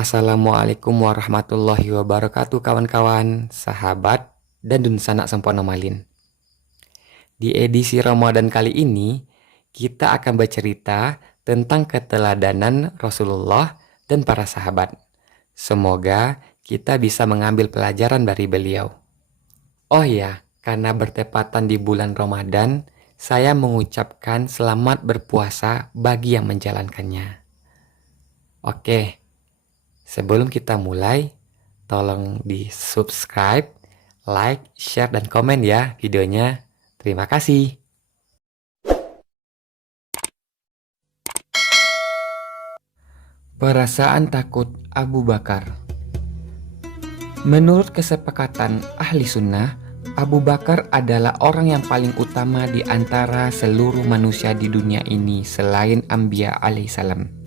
Assalamualaikum warahmatullahi wabarakatuh kawan-kawan, sahabat, dan dun sanak sempurna malin. Di edisi Ramadan kali ini, kita akan bercerita tentang keteladanan Rasulullah dan para sahabat. Semoga kita bisa mengambil pelajaran dari beliau. Oh ya, karena bertepatan di bulan Ramadan, saya mengucapkan selamat berpuasa bagi yang menjalankannya. Oke. Sebelum kita mulai, tolong di subscribe, like, share, dan komen ya videonya. Terima kasih. Perasaan takut Abu Bakar. Menurut kesepakatan ahli sunnah, Abu Bakar adalah orang yang paling utama di antara seluruh manusia di dunia ini selain Anbiya alaihissalam.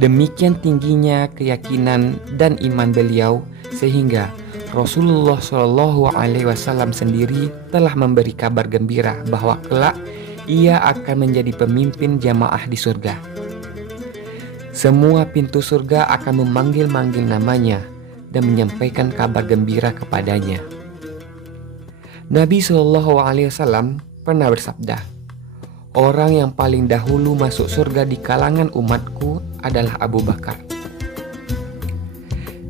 Demikian tingginya keyakinan dan iman beliau sehingga Rasulullah Shallallahu Alaihi Wasallam sendiri telah memberi kabar gembira bahwa kelak ia akan menjadi pemimpin jamaah di surga. Semua pintu surga akan memanggil-manggil namanya dan menyampaikan kabar gembira kepadanya. Nabi Shallallahu Alaihi Wasallam pernah bersabda, "Orang yang paling dahulu masuk surga di kalangan umatku adalah Abu Bakar."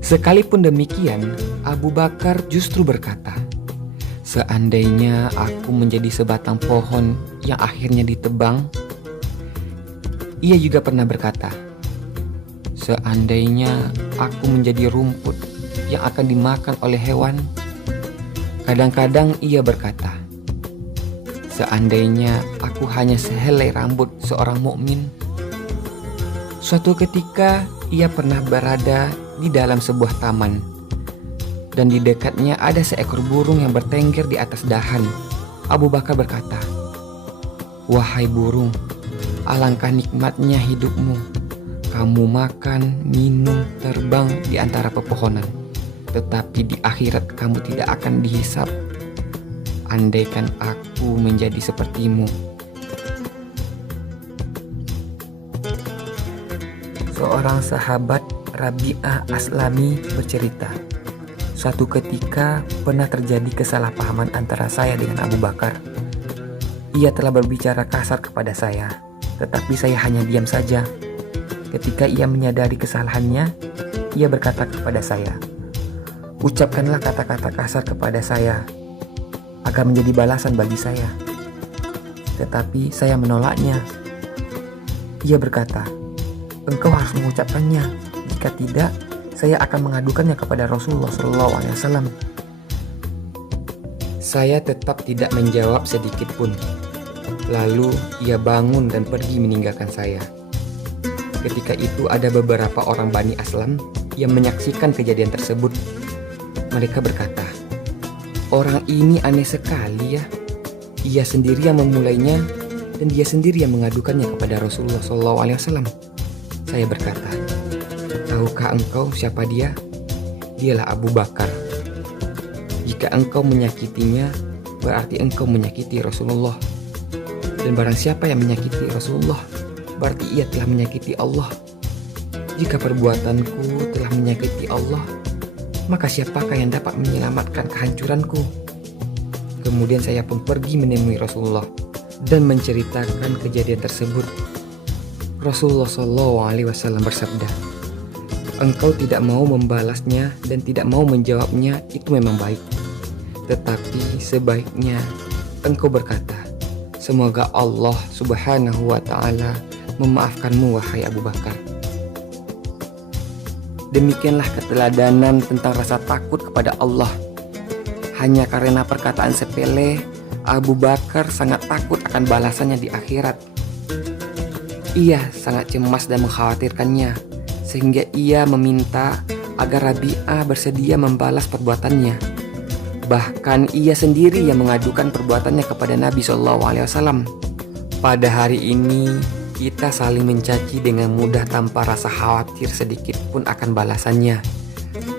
Sekalipun demikian, Abu Bakar justru berkata, "Seandainya aku menjadi sebatang pohon yang akhirnya ditebang." Ia juga pernah berkata, "Seandainya aku menjadi rumput yang akan dimakan oleh hewan." Kadang-kadang ia berkata, "Seandainya aku hanya sehelai rambut seorang mukmin." Suatu ketika ia pernah berada di dalam sebuah taman dan di dekatnya ada seekor burung yang bertengger di atas dahan. Abu Bakar berkata, "Wahai burung, alangkah nikmatnya hidupmu. Kamu makan, minum, terbang di antara pepohonan. Tetapi di akhirat kamu tidak akan dihisap. Andaikan aku menjadi sepertimu." Seorang sahabat Rabi'ah Aslami bercerita, "Suatu ketika pernah terjadi kesalahpahaman antara saya dengan Abu Bakar. Ia telah berbicara kasar kepada saya, tetapi saya hanya diam saja. Ketika ia menyadari kesalahannya, ia berkata kepada saya, 'Ucapkanlah kata-kata kasar kepada saya agar menjadi balasan bagi saya.' Tetapi saya menolaknya. Ia berkata, 'Engkau harus mengucapkannya. Jika tidak, saya akan mengadukannya kepada Rasulullah SAW.' Saya tetap tidak menjawab sedikit pun. Lalu ia bangun dan pergi meninggalkan saya. Ketika itu ada beberapa orang Bani Aslam yang menyaksikan kejadian tersebut. Mereka berkata, 'Orang ini aneh sekali ya. Ia sendiri yang memulainya dan dia sendiri yang mengadukannya kepada Rasulullah SAW.' Saya berkata, 'Tahukah engkau siapa dia? Dialah Abu Bakar. Jika engkau menyakitinya, berarti engkau menyakiti Rasulullah. Dan barang siapa yang menyakiti Rasulullah, berarti ia telah menyakiti Allah. Jika perbuatanku telah menyakiti Allah, maka siapakah yang dapat menyelamatkan kehancuranku?' Kemudian saya pun pergi menemui Rasulullah dan menceritakan kejadian tersebut. Rasulullah SAW bersabda, 'Engkau tidak mau membalasnya dan tidak mau menjawabnya, itu memang baik. Tetapi sebaiknya engkau berkata, semoga Allah Subhanahu wa Ta'ala memaafkanmu, wahai Abu Bakar.' Demikianlah keteladanan tentang rasa takut kepada Allah. Hanya karena perkataan sepele, Abu Bakar sangat takut akan balasannya di akhirat. Ia sangat cemas dan mengkhawatirkannya, sehingga ia meminta agar Rabi'ah bersedia membalas perbuatannya. Bahkan ia sendiri yang mengadukan perbuatannya kepada Nabi SAW. Pada hari ini, kita saling mencaci dengan mudah tanpa rasa khawatir sedikit pun akan balasannya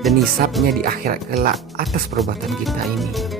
dan hisapnya di akhirat kelak atas perbuatan kita ini.